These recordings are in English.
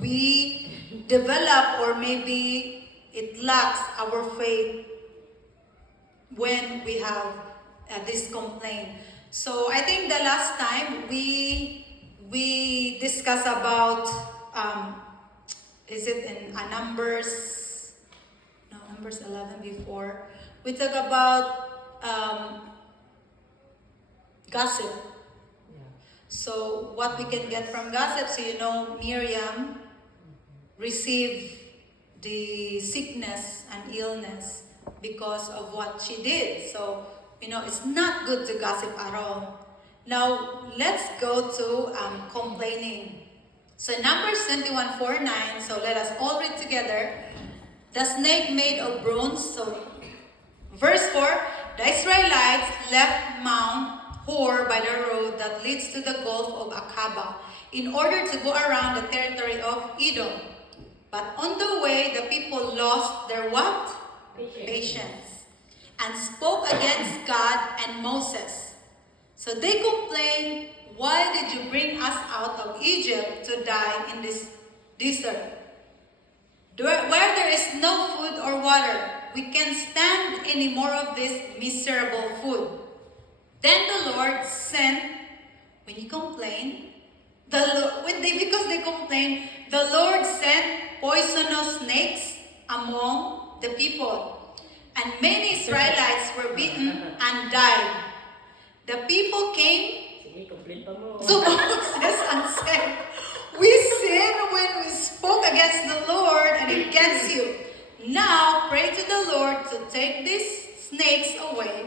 we develop, or maybe it lacks our faith when we have this complaint. So I think the last time we discussed about is it in Numbers? No, Numbers 11 before. We talk about gossip. So what we can get from gossip, so you know Miriam received the sickness and illness because of what she did. So, you know, it's not good to gossip at all. Now, let's go to complaining. So Numbers 21:4-9, so let us all read together. The snake made of bronze. So verse 4, the Israelites left Mount Hor by the road that leads to the Gulf of Aqaba in order to go around the territory of Edom. But on the way, the people lost their what? Patience. And spoke against God and Moses. So they complained, why did you bring us out of Egypt to die in this desert? Where there is no food or water, we can't stand any more of this miserable food. Then the Lord sent, when you complain, because they complained, the Lord sent poisonous snakes among the people. And many Israelites were bitten and died. The people came to Moses and said, we sinned when we spoke against the Lord and against you. Now pray to the Lord to take these snakes away.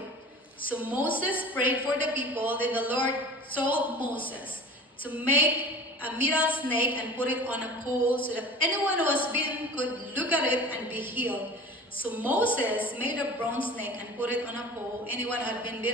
So Moses prayed for the people. Then the Lord told Moses to make a metal snake and put it on a pole so that anyone who was bitten could look at it and be healed. So Moses made a bronze snake and put it on a pole. Anyone who had been bitten